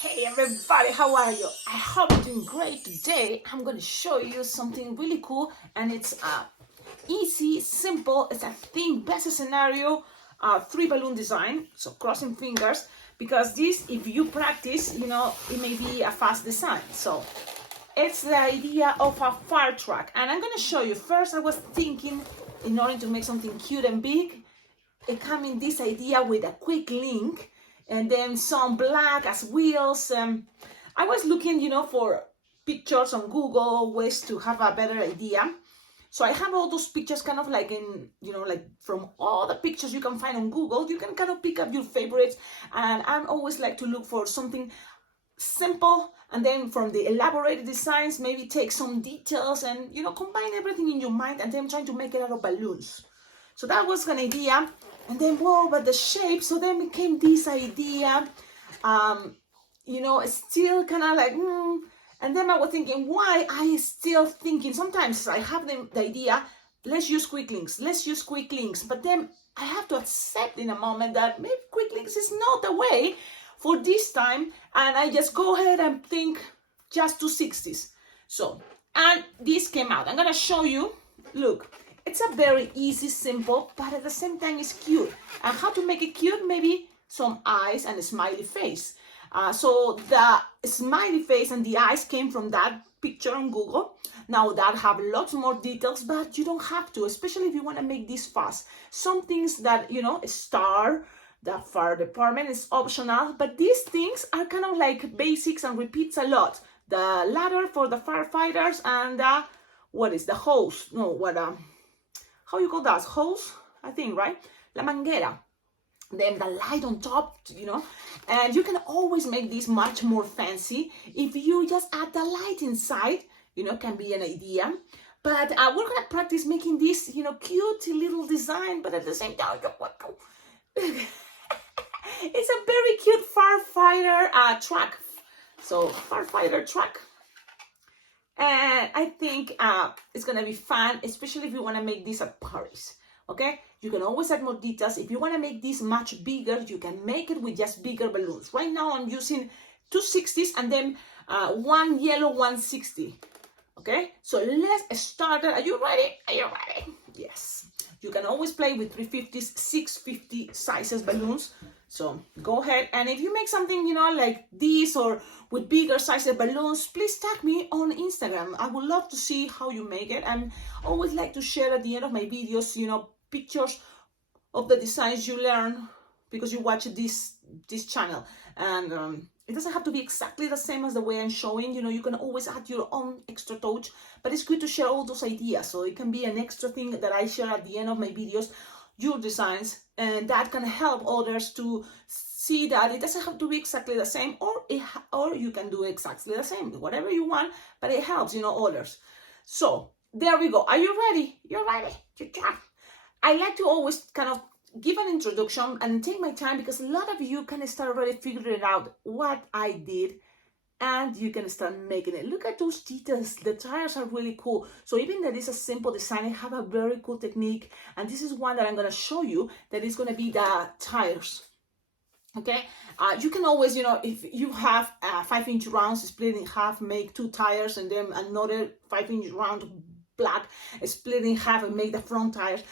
Hey everybody, how are you? I hope you're doing great. Today I'm going to show you something really cool, and it's easy, simple. It's a theme best scenario, 3 balloon design. So crossing fingers, because this, if you practice, it may be a fast design. So it's the idea of a fire truck, and I'm going to show you. First, I was thinking, in order to make something cute and big, it came in this idea with a quick link and then some black as wheels. I was looking, for pictures on Google, ways to have a better idea. So I have all those pictures kind of like in, like from all the pictures you can find on Google. You can kind of pick up your favorites. And I always like to look for something simple, and then from the elaborated designs, maybe take some details and, combine everything in your mind, and then trying to make it out of balloons. So that was an idea. And then, whoa, but the shape, so then became this idea, still kind of like, And then I was thinking, why I still thinking, sometimes I have the idea, let's use quick links. But then I have to accept in a moment that maybe quick links is not the way for this time. And I just go ahead and think just 260s. So, and this came out. I'm going to show you, look. It's a very easy, simple, but at the same time it's cute. And how to make it cute? Maybe some eyes and a smiley face. So the smiley face and the eyes came from that picture on Google. Now that have lots more details, but you don't have to, especially if you want to make this fast. Some things that, a star, the fire department is optional, but these things are kind of like basics and repeats a lot. The ladder for the firefighters and what is the hose? No, how you call that? Hose, I think, right? La manguera. Then the light on top, and you can always make this much more fancy if you just add the light inside, can be an idea. But we're gonna practice making this, cute little design, but at the same time, it's a very cute firefighter truck. So firefighter truck. And I think it's going to be fun, especially if you want to make this at Paris, okay? You can always add more details. If you want to make this much bigger, you can make it with just bigger balloons. Right now, I'm using 260s and then one yellow 160, okay? So let's start. Are you ready? Are you ready? Yes. You can always play with 350s, 650 sizes balloons. So go ahead, and if you make something, like this or with bigger sizes balloons, please tag me on Instagram. I would love to see how you make it, and always like to share at the end of my videos, pictures of the designs you learn because you watch this channel. And it doesn't have to be exactly the same as the way I'm showing. You can always add your own extra touch, but it's good to share all those ideas. So it can be an extra thing that I share at the end of my videos, your designs, and that can help others to see that it doesn't have to be exactly the same, or you can do exactly the same, whatever you want, but it helps, others. So there we go. Are you ready? You're ready. I like to always kind of give an introduction and take my time, because a lot of you can start already figuring out what I did, and you can start making it. Look at those details. The tires are really cool. So even that is a simple design, I have a very cool technique, and this is one that I'm going to show you, that is going to be the tires. Okay, you can always, if you have 5-inch rounds split in half, make 2 tires, and then another 5-inch round black split in half and make the front tires.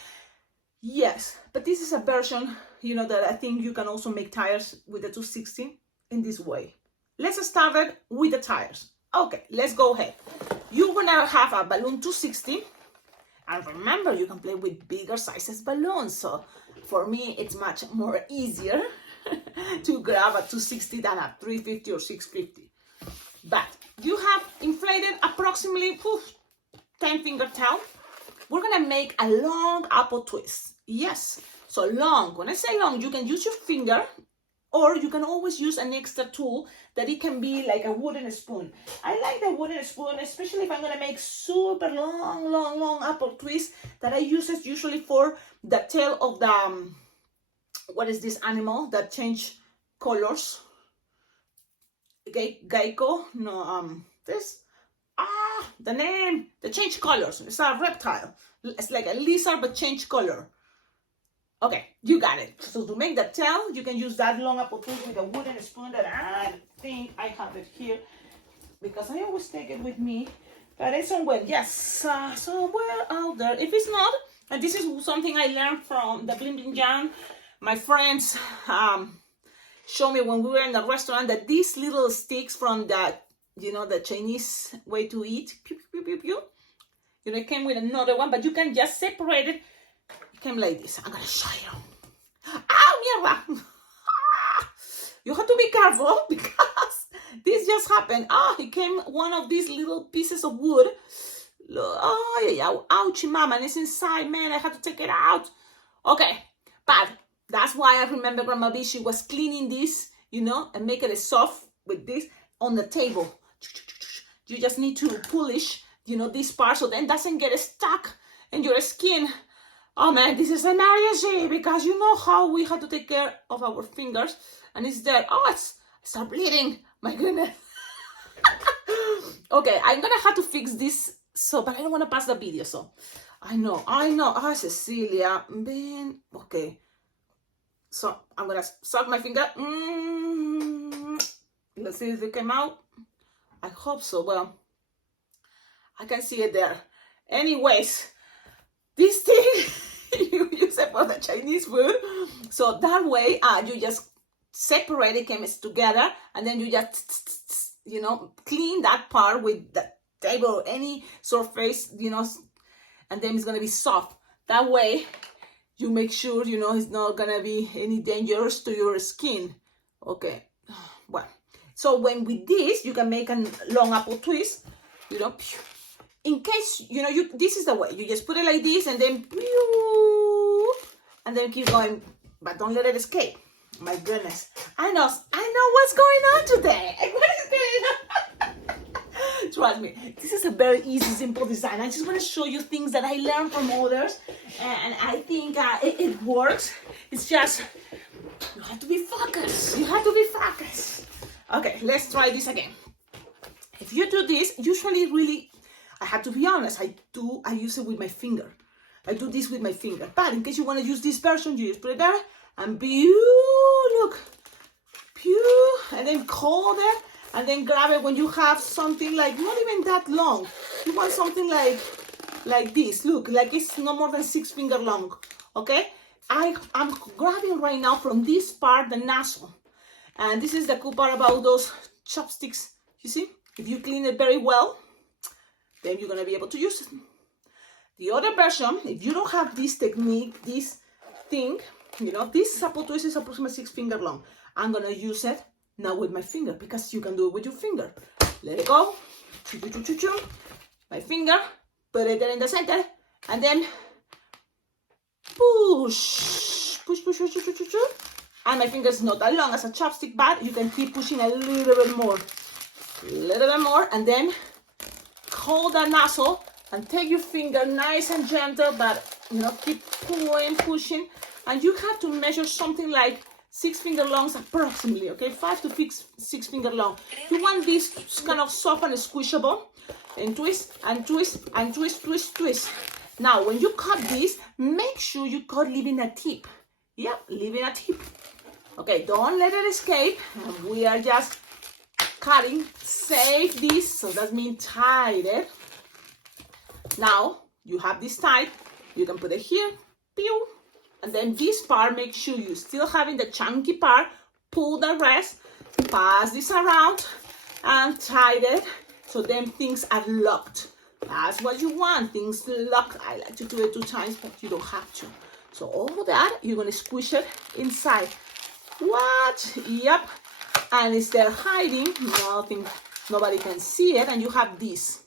Yes, but this is a version, that I think you can also make tires with the 260 in this way. Let's start with the tires. Okay, let's go ahead. You're gonna have a balloon 260, and remember, you can play with bigger sizes balloons. So for me, it's much more easier to grab a 260 than a 350 or 650. But you have inflated approximately 10 finger tail. We're gonna make a long apple twist. Yes, so long. When I say long, you can use your finger, or you can always use an extra tool that it can be like a wooden spoon. I like the wooden spoon, especially if I'm gonna make super long apple twist, that I use it usually for the tail of the, what is this animal that change colors? Geico? No, the name, they change colors. It's a reptile. It's like a lizard, but change color. Okay, you got it. So to make the tail, you can use that long apple twist with a wooden spoon that I think I have it here because I always take it with me. But it's somewhere, yes, somewhere out there. If it's not, and this is something I learned from the Bling Bling Jam, my friends showed me when we were in the restaurant that these little sticks from the, the Chinese way to eat, pew, pew, pew, pew, it came with another one, but you can just separate it. It came like this. I'm gonna show you. Ow, mierda! You have to be careful because this just happened. It came one of these little pieces of wood. Oh, yeah, ouchie, mama, and it's inside, man. I had to take it out. Okay, but that's why I remember Grandma B, she was cleaning this, and making it soft with this on the table. You just need to polish, this part so then it doesn't get stuck in your skin. Oh man, this is an emergency because you know how we have to take care of our fingers and it's there. Oh, it's start bleeding. My goodness. Okay, I'm gonna have to fix this. But I don't want to pass the video. So I know. Oh, Cecilia, man. Okay. So I'm gonna suck my finger. Let's see if it came out. I hope so. Well, I can see it there. Anyways, this thing you use it for the Chinese food. So that way, you just separate it, comes together, and then you just, clean that part with the table, any surface, and then it's gonna be soft. That way, you make sure, it's not gonna be any dangerous to your skin. Okay, well, so when with this, you can make a long apple twist, in case, this is the way. You just put it like this and then keep going, but don't let it escape. My goodness. I know what's going on today. What is going on? Trust me, this is a very easy, simple design. I just want to show you things that I learned from others, and I think it works. It's just, you have to be focused. Okay, let's try this again. If you do this, usually really, I have to be honest, I use it with my finger. I do this with my finger. But in case you want to use this version, you just put it there and look, and then hold it and then grab it when you have something like not even that long. You want something like this. Look, like it's no more than 6 finger long. Okay, I'm grabbing right now from this part the nozzle, and this is the cool part about those chopsticks. You see, if you clean it very well, then you're gonna be able to use it. The other version, if you don't have this technique, this thing, this apple twist is approximately 6 finger long. I'm gonna use it now with my finger because you can do it with your finger. Let it go. My finger, put it there in the center, and then push. And my finger is not that long as a chopstick, but you can keep pushing a little bit more, and then hold the nozzle and take your finger nice and gentle, but keep pushing, and you have to measure something like 6 finger longs approximately, okay, 5 to 6 finger long. You want this kind of soft and squishable, and twist and twist and twist. Now when you cut this, make sure you cut leaving a tip. Yep, leaving a tip. Okay, don't let it escape. We are just cutting. Save this, so that means tied it. Now you have this tied, you can put it here, pew, and then this part, make sure you still having the chunky part, pull the rest, pass this around and tie it, so then things are locked. That's what you want, things locked. I like to do it 2 times, but you don't have to. So all that, you're gonna squish it inside. What? Yep. And it's there hiding, nobody can see it, and you have this.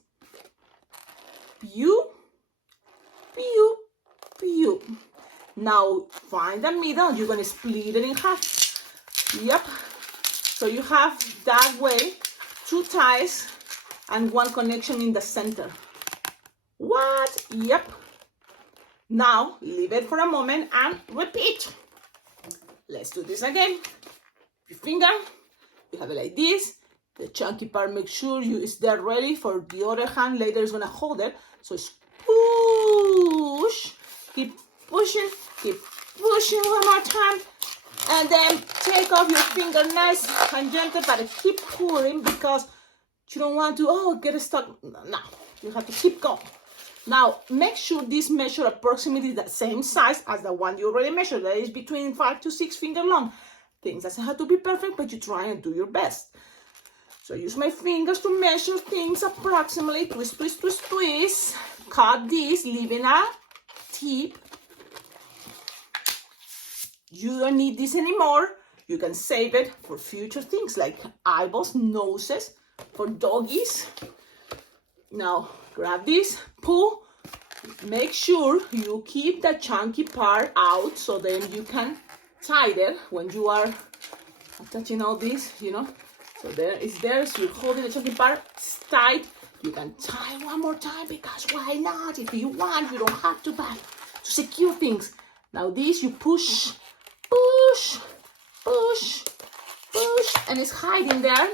Pew. Now find the middle, you're gonna split it in half. Yep. So you have that way 2 ties and 1 connection in the center. What? Yep. Now leave it for a moment and repeat. Let's do this again. Your finger, you have it like this. The chunky part, make sure it's there ready for the other hand. Later is gonna hold it. So it's push, keep pushing, pushing one more time. And then take off your finger nice and gentle, but keep pulling because you don't want to, get stuck. No, you have to keep going. Now, make sure this measure approximately the same size as the one you already measured. That is between 5 to 6 finger long. Things doesn't have to be perfect, but you try and do your best. So I use my fingers to measure things approximately. Twist, twist, twist, twist. Cut this, leaving a tip. You don't need this anymore. You can save it for future things like eyeballs, noses, for doggies. Now, grab this, pull. Make sure you keep the chunky part out so then you can tie it when you are touching all this, So there it's there, so you're holding the chunky part, it's tight. You can tie one more time because why not? If you want, you don't have to, but to secure things. Now this, you push, push, push, push, and it's hiding there.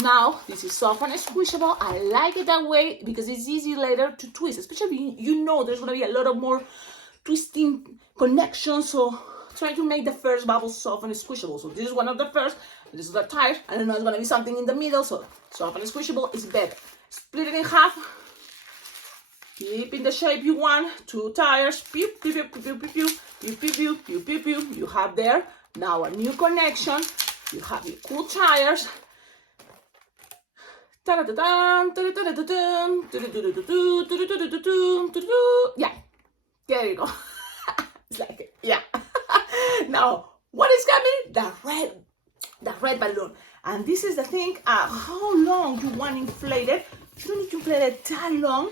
Now, this is soft and squishable. I like it that way because it's easy later to twist, especially there's going to be a lot of more twisting connections. So try to make the first bubble soft and squishable. So this is one of the first, this is the tire. I don't know, it's going to be something in the middle. So soft and squishable is better. Split it in half. Keep in the shape you want. 2 tires. Pew, pew, pew, pew, pew, pew, pew, pew, pew, pew, pew, pew. You have there now a new connection. You have your cool tires. Yeah, there you go. It's like it. Yeah. Now, what is coming? The red balloon. And this is the thing, how long you want inflated. You don't need to inflate it that long.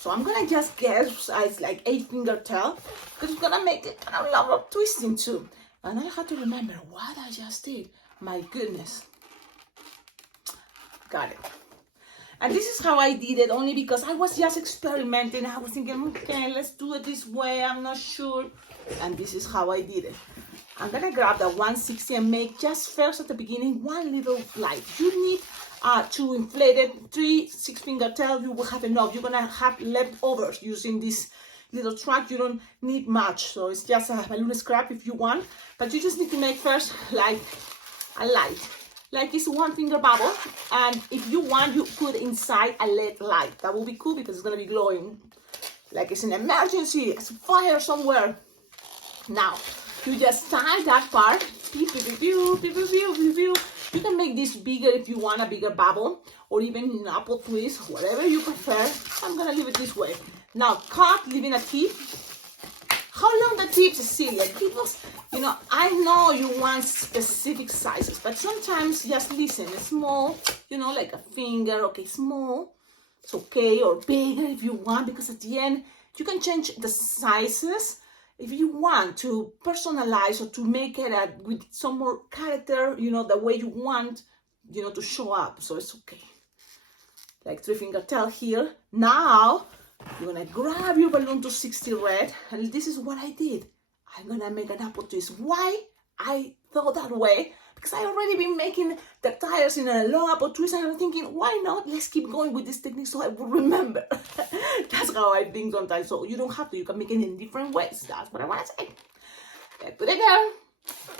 So I'm gonna just guess it's like 8 finger tail because it's gonna make it kind of lot of twisting too. And I have to remember what I just did. My goodness. Got it. And this is how I did it, only because I was just experimenting. I was thinking, okay, let's do it this way. I'm not sure. And this is how I did it. I'm gonna grab the 160 and make just first at the beginning one little light. You need to inflate it 3 6-finger tail. You will have enough. You're gonna have leftovers using this little track. You don't need much, so it's just a balloon scrap if you want. But you just need to make first like a light. Like it's 1 finger bubble, and if you want, you put inside a LED light. That will be cool because it's gonna be glowing like it's an emergency, it's a fire somewhere. Now, you just tie that part. You can make this bigger if you want a bigger bubble, or even an apple twist, whatever you prefer. I'm gonna leave it this way. Now, cut, leaving a tip. How long the tip, Cecilia? Give us, I know you want specific sizes, but sometimes just listen, small, like a finger, okay, small, it's okay, or bigger if you want, because at the end, you can change the sizes if you want to personalize or to make it with some more character, the way you want, to show up, so it's okay. Like 3-finger tail here. Now, you're gonna grab your balloon to 60 red, and this is what I did. I'm gonna make an apple twist. Why I thought that way? Because I already been making the tires in a long apple twist, and I'm thinking, why not? Let's keep going with this technique so I will remember. That's how I think sometimes. So you don't have to. You can make it in different ways. That's what I want to say. Okay, put it down.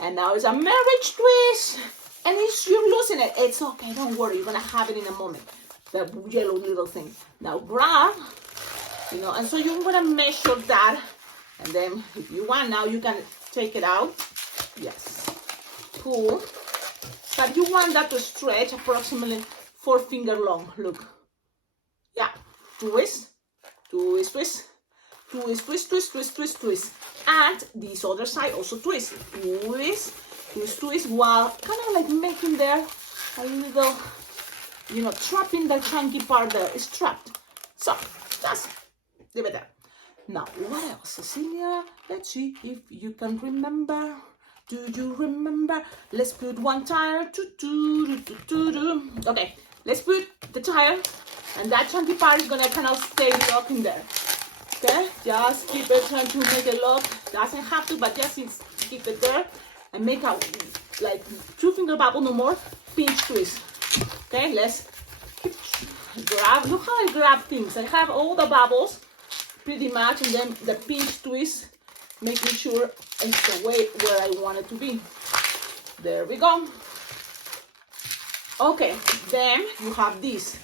And now it's a marriage twist. And if you're losing it, it's okay. Don't worry. You're gonna have it in a moment. The yellow little thing. Now grab. And so you're gonna measure that, and then if you want now, you can take it out. Yes, pull. But you want that to stretch approximately 4 finger long. Look, yeah, twist, twist, twist, twist, twist, twist, twist, twist, twist, and this other side also twist, twist, twist, twist, while kind of like making there a little, trapping the chunky part there. It's trapped. So that's. Leave it there. Now, what else, Cecilia? Let's see if you can remember. Do you remember? Let's put 1 tire. Okay, let's put the tire, and that chunky part is gonna kind of stay locked in there. Okay, just keep it, trying to make it lock. Doesn't have to, but just keep it there, and make a like 2-finger bubble, no more. Pinch twist. Okay, let's grab. Look how I grab things. I have all the bubbles. Pretty much, and then the pinch twist making sure it's the way where I want it to be. There we go. Okay, then you have this.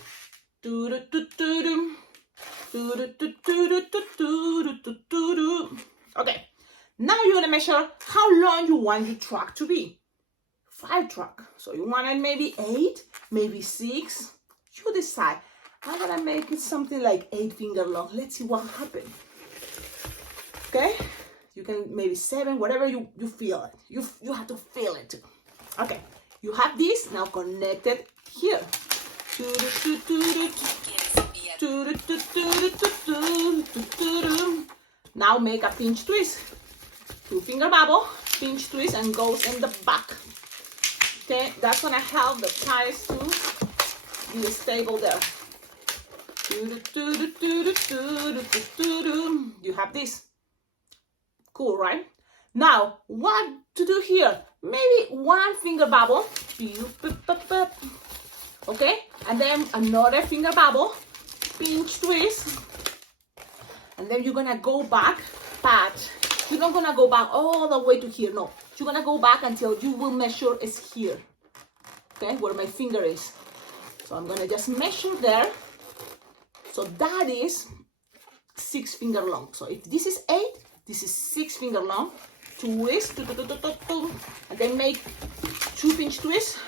Okay, now you're gonna measure how long you want your track to be. 5 track. So you want it maybe 8, maybe 6. You decide. I'm gonna make it something like 8 finger long. Let's see what happens. Okay, you can maybe 7, whatever you feel it. You have to feel it too. Okay, you have this now connected here. Now make a pinch twist. 2 finger bubble, pinch twist, and goes in the back. Okay, that's gonna help the ties to be stable there. You have this. Cool, right? Now, what to do here? Maybe 1 finger bubble. Okay, and then another finger bubble, pinch twist, and then you're gonna go back, but you're not gonna go back all the way to here. No, you're gonna go back until you will measure is here. Okay, where my finger is. So I'm gonna just measure there. So that is 6 finger long. So if this is 8, this is 6 finger long. Twist, and then make 2 pinch twists.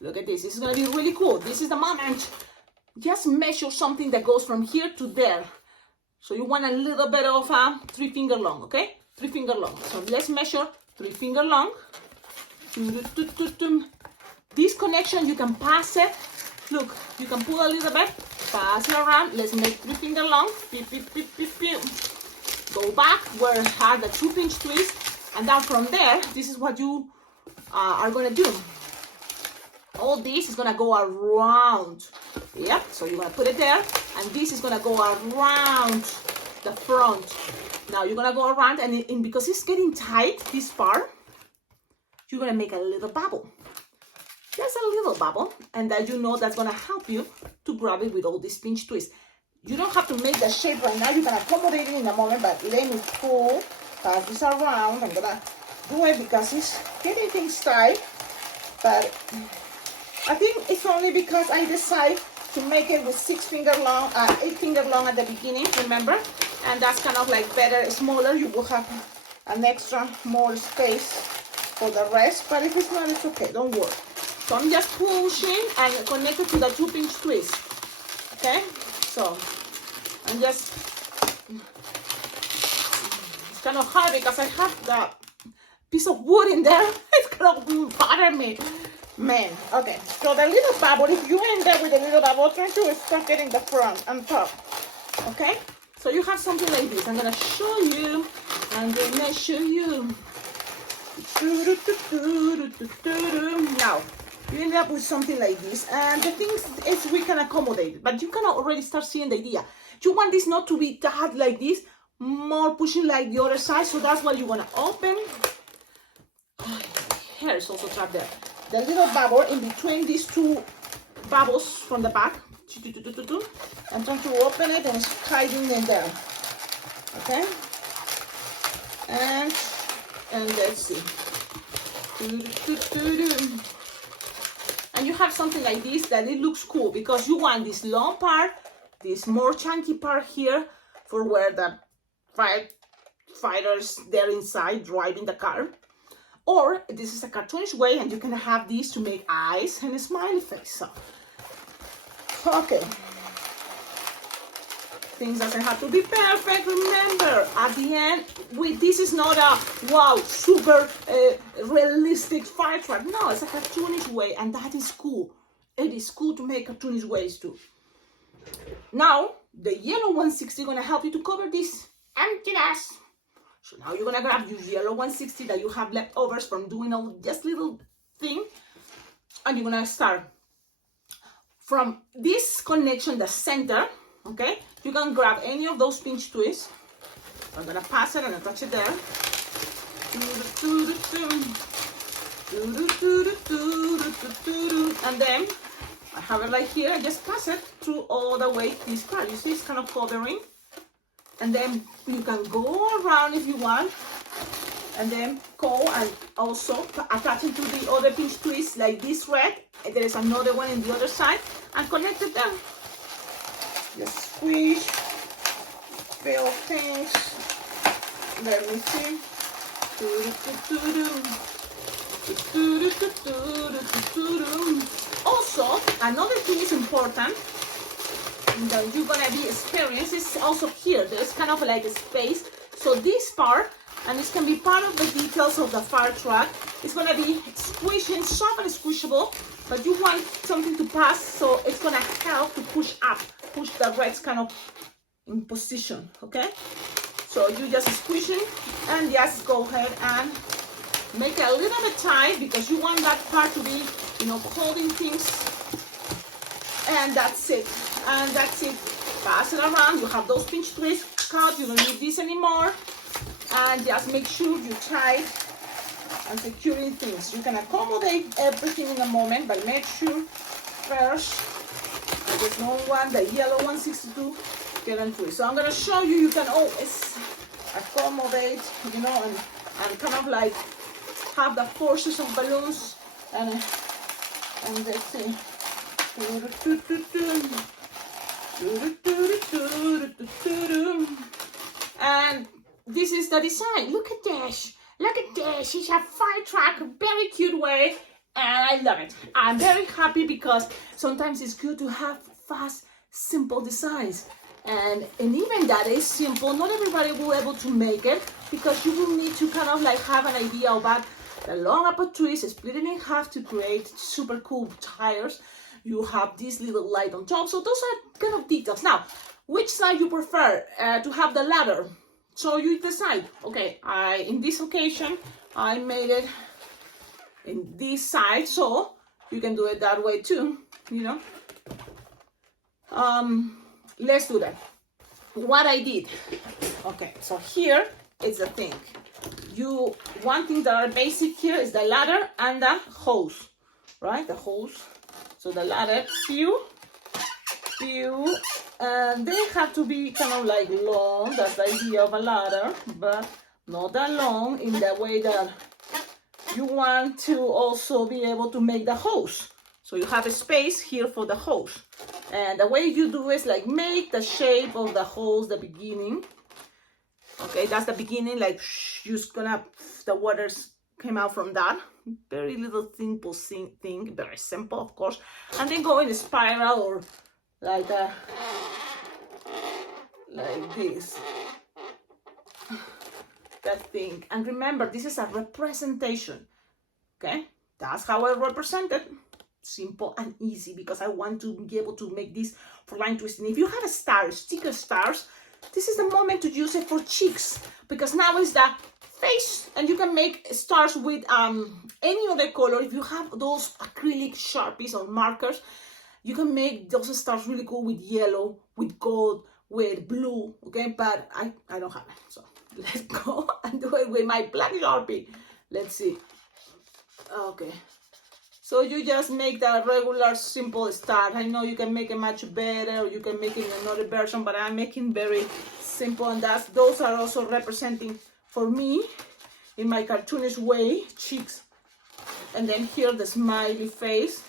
Look at this. This is gonna be really cool. This is the moment. Just measure something that goes from here to there. So you want a little bit of a 3 finger long, okay? 3 finger long. So let's measure 3 finger long. This connection, you can pass it. Look, you can pull a little bit, pass it around. Let's make 3 finger long. Go back where it had the 2 pinch twist, and then from there, this is what you are gonna do. All this is gonna go around. Yep, so you're gonna put it there, and this is gonna go around the front. Now you're gonna go around, and because it's getting tight, this part, you're gonna make a little bubble. Just a little bubble, and that you know that's gonna help you to grab it with all these pinch twists. You don't have to make the shape right now. You can accommodate it in a moment, but let me pull, pass this around. I'm gonna do it because it's getting things tight, but I think it's only because I decided to make it with 6 finger long, 8 finger long at the beginning, remember? And that's kind of like better, smaller. You will have an extra more space for the rest, but if it's not, it's okay, don't worry. So I'm just pushing and connected to the 2 pinch twist. Okay? So I'm just, it's kind of hard because I have the piece of wood in there. It's gonna bother me. Man, okay. So the little bubble, if you end there with a little bubble, try to stuck it in the front and top. Okay? So you have something like this. I'm gonna show you. I'm gonna show you. Now, you end up with something like this, and the thing is we can accommodate it, but you can already start seeing the idea. You want this not to be tight like this, more pushing like the other side, so that's why you want to open. Hair is also trapped there. The little bubble in between these 2 bubbles from the back. I'm trying to open it and it's hiding in there. Okay? And let's see. And you have something like this that it looks cool because you want this long part, this more chunky part here for where the fighters they're inside driving the car. Or this is a cartoonish way and you can have these to make eyes and a smiley face. So, okay. Things doesn't have to be perfect. Remember, at the end, this is not a wow, super realistic fire truck. No, it's a cartoonish way, and that is cool. It is cool to make cartoonish ways too. Now, the yellow 160 is gonna help you to cover this emptiness. So now you're gonna grab your yellow 160 that you have leftovers from doing all this little thing, and you're gonna start from this connection, the center. Okay, you can grab any of those pinch twists. I'm gonna pass it and attach it there. And then I have it like here. I just pass it through all the way this part. You see, it's kind of covering. And then you can go around if you want. And then go and also attach it to the other pinch twist like this thread. And there is another one in the other side. And connect it down. Just squish. Feel things. Let me see. Also, another thing is important that you're gonna be experiencing is also here. There's kind of like a space. So this part, and this can be part of the details of the fire truck, it's gonna be squishing, soft and squishable, but you want something to pass, so it's gonna help to push up, push the reds kind of in position, okay? So you just squishing and just go ahead and make it a little bit tight because you want that part to be, you know, holding things. And that's it. And that's it. Pass it around. You have those pinch twists cut. You don't need this anymore. And just make sure you tight and securing things. You can accommodate everything in a moment, but make sure first there's no one, the yellow 162 get on through. So I'm gonna show you. You can always accommodate, you know, and kind of like have the forces of balloons and let's see. And this is the design. Look at this. Look at this. It's a fire truck, very cute way, and I love it. I'm very happy because sometimes it's good to have fast, simple designs. And even that is simple. Not everybody will be able to make it because you will need to kind of like have an idea about the long upper twist, split it in half to create super cool tires. You have this little light on top. So those are kind of details. Now, which side you prefer to have the ladder? So you decide. Okay, in this occasion, I made it in this side. So you can do it that way too, you know. Let's do that. What I did. Okay, so here is the thing. One thing that are basic here is the ladder and the hose, right? The hose. So the ladder, pew, and they have to be kind of like long. That's the idea of a ladder, but not that long in the way that you want to also be able to make the hose. So you have a space here for the hose. And the way you do is like make the shape of the hose, the beginning. Okay, that's the beginning, like the waters came out from that. Very little simple thing, very simple, of course. And then go in a spiral or like this. That thing. And remember, this is a representation. Okay, that's how I represent it. Simple and easy because I want to be able to make this for line twisting. If you have a star, sticker stars, this is the moment to use it for cheeks because now is the face and you can make stars with any other color. If you have those acrylic Sharpies or markers, you can make those stars really cool with yellow, with gold, with blue, okay? But I don't have it, so let's go and do it with my black Sharpie. Let's see. Okay. So you just make the regular simple star. I know you can make it much better or you can make it in another version, but I'm making very simple and those are also representing for me in my cartoonish way, cheeks. And then here the smiley face.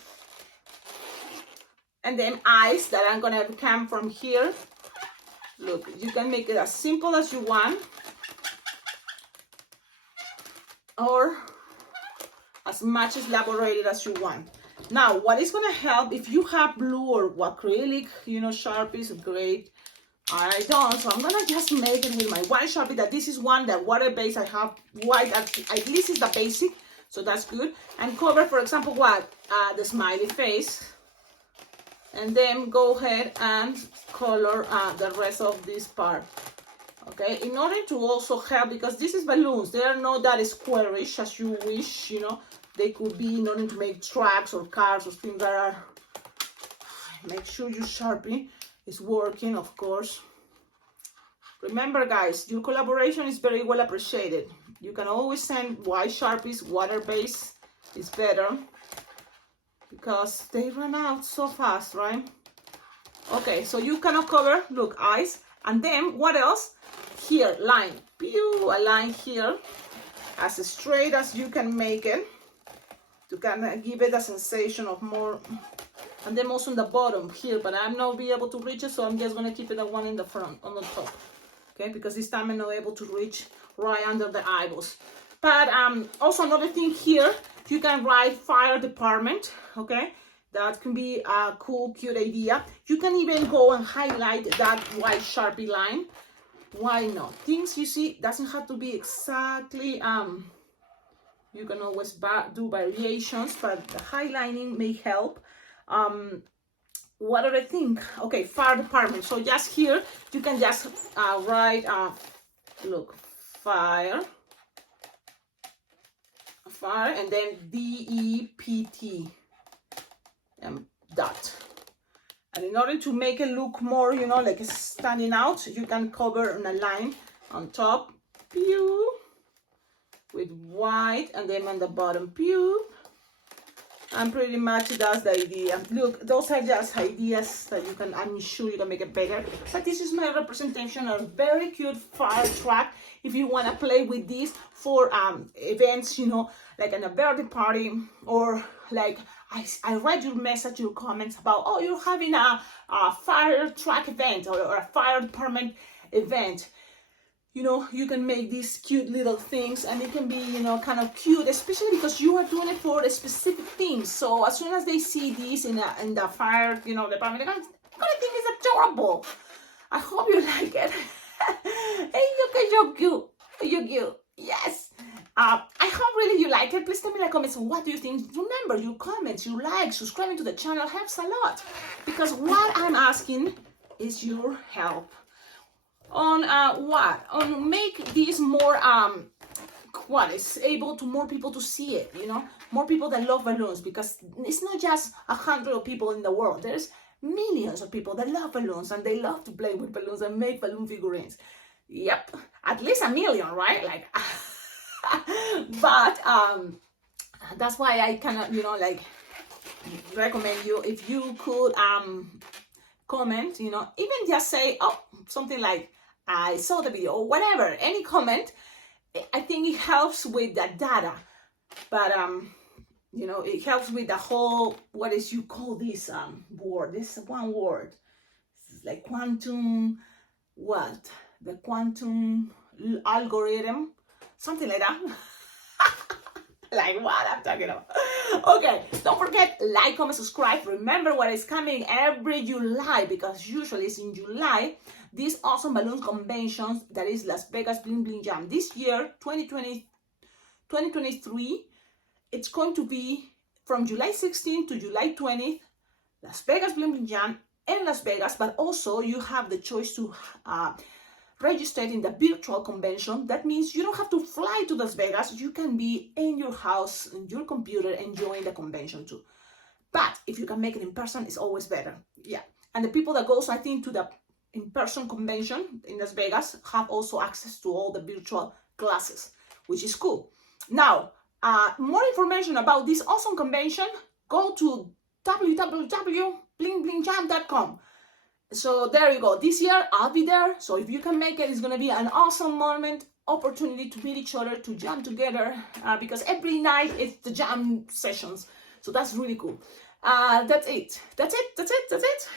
And then eyes that I'm gonna come from here. Look, you can make it as simple as you want. Or as much elaborated as you want. Now, what is going to help if you have blue or acrylic, you know, Sharpies, great. I don't, so I'm going to just make it with my white Sharpie. That this is one that water base. I have white, at least is the basic, so that's good. And cover, for example, what? The smiley face. And then go ahead and color the rest of this part. Okay, in order to also help, because this is balloons, they are not that squarish as you wish, you know. They could be in order to make trucks or cars or things that are. Make sure your Sharpie is working, of course. Remember, guys, your collaboration is very well appreciated. You can always send white Sharpies, water-based is better. because they run out so fast, right? Okay, so you cannot cover, look, eyes. And then what else? Here, line. Pew, a line here, as straight as you can make it, to kind of give it a sensation of more. And then also on the bottom here, but I'm not be able to reach it, so I'm just gonna keep it the one in the front, on the top. Okay, because this time I'm not able to reach right under the eyeballs. But also another thing here, you can write fire department, okay? That can be a cool, cute idea. You can even go and highlight that white Sharpie line. Why not? Things you see doesn't have to be exactly, you can always do variations, but the highlighting may help. What other thing? Okay, fire department. So just here, you can just write, look, fire, and then DEPT, dot. And in order to make it look more, you know, like it's standing out, you can cover on a line on top, pew, with white, and then on the bottom, pew. And pretty much that's the idea. Look, those are just ideas that you can, I'm sure you can make it better. But this is my representation of a very cute fire truck. If you want to play with this for events, you know, like in a birthday party, or like I read your message, your comments about, oh, you're having a fire truck event or a fire department event. You know, you can make these cute little things, and it can be, you know, kind of cute, especially because you are doing it for a specific thing. So as soon as they see this in the fire, you know, department, they're gonna think it's adorable. I hope you like it. Hey, you're cute. You're cute. Yes. I hope really you like it. Please tell me in the comments, what do you think? Remember, your comments, your likes, subscribing to the channel helps a lot, because what I'm asking is your help. On what? On make this more what is able to more people to see it, you know, more people that love balloons, because it's not just 100 of people in the world. There's millions of people that love balloons, and they love to play with balloons and make balloon figurines. Yep, at least 1 million, right? Like but that's why I cannot, you know, like recommend you, if you could comment, you know, even just say, oh, something like, I saw the video, or whatever, any comment. I think it helps with the data, but you know, it helps with the whole, what is you call this word, this one word, it's like quantum, what, the quantum algorithm, something like that. Like what I'm talking about. Okay, don't forget, like, comment, subscribe. Remember what is coming every July, because usually it's in July, this awesome balloon convention that is Las Vegas Bling Bling Jam. This year, 2023, it's going to be from July 16th to July 20th, Las Vegas Bling Bling Jam in Las Vegas, but also you have the choice to register in the virtual convention. That means you don't have to fly to Las Vegas. You can be in your house, in your computer, enjoying the convention too. But if you can make it in person, it's always better. Yeah. And the people that goes, I think, to the in-person convention in Las Vegas have also access to all the virtual classes, which is cool. Now, more information about this awesome convention, go to www.blingblingjam.com. So there you go. This year I'll be there. So if you can make it, it's going to be an awesome moment, opportunity to meet each other, to jam together, because every night it's the jam sessions. So that's really cool. That's it. That's it.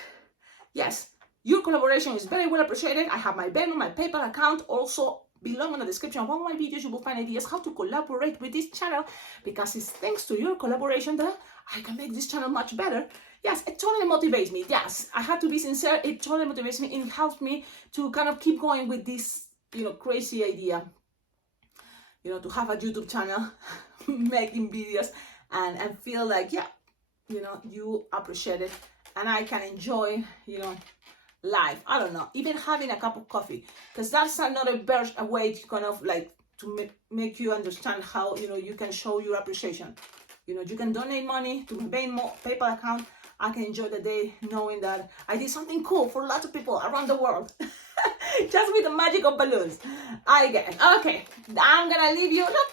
Yes, your collaboration is very well appreciated. I have my Venmo, my PayPal account, also below in the description of all my videos. You will find ideas how to collaborate with this channel, because it's thanks to your collaboration that I can make this channel much better. Yes, it totally motivates me. Yes, I have to be sincere. It totally motivates me. It helps me to kind of keep going with this, you know, crazy idea, you know, to have a YouTube channel, making videos, and feel like, yeah, you know, you appreciate it, and I can enjoy, you know, life. I don't know, even having a cup of coffee, because that's another way to kind of like to make you understand how, you know, you can show your appreciation. You know, you can donate money to my Venmo, PayPal account. I can enjoy the day knowing that I did something cool for lots of people around the world. Just with the magic of balloons. I get it. Okay, I'm gonna leave you. Look,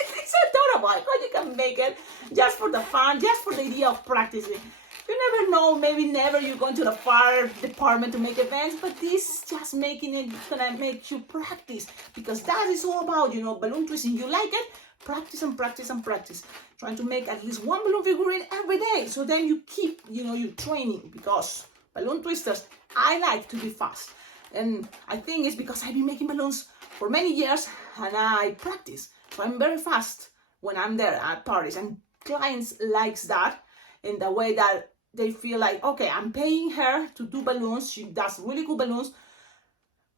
It's a thought about how you can make it just for the fun, just for the idea of practicing. You never know, maybe never you're going to the fire department to make events, but this is just making it, gonna make you practice, because that is all about, balloon twisting. You like it? Practice and practice and practice. Trying to make at least one balloon figurine every day. So then you keep, your training, because balloon twisters, I like to be fast. And I think it's because I've been making balloons for many years and I practice. So I'm very fast when I'm there at parties, and clients likes that in the way that they feel like, okay, I'm paying her to do balloons. She does really cool balloons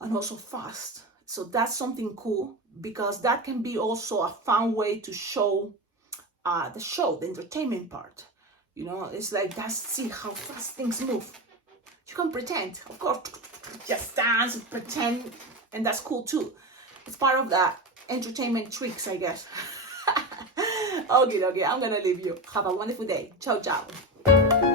and also fast. So that's something cool, because that can be also a fun way to show the entertainment part. It's like, let's see how fast things move. You can pretend, of course, just dance and pretend, and that's cool too. It's part of the entertainment tricks, I guess. Okay, I'm gonna leave you. Have a wonderful day. Ciao, ciao.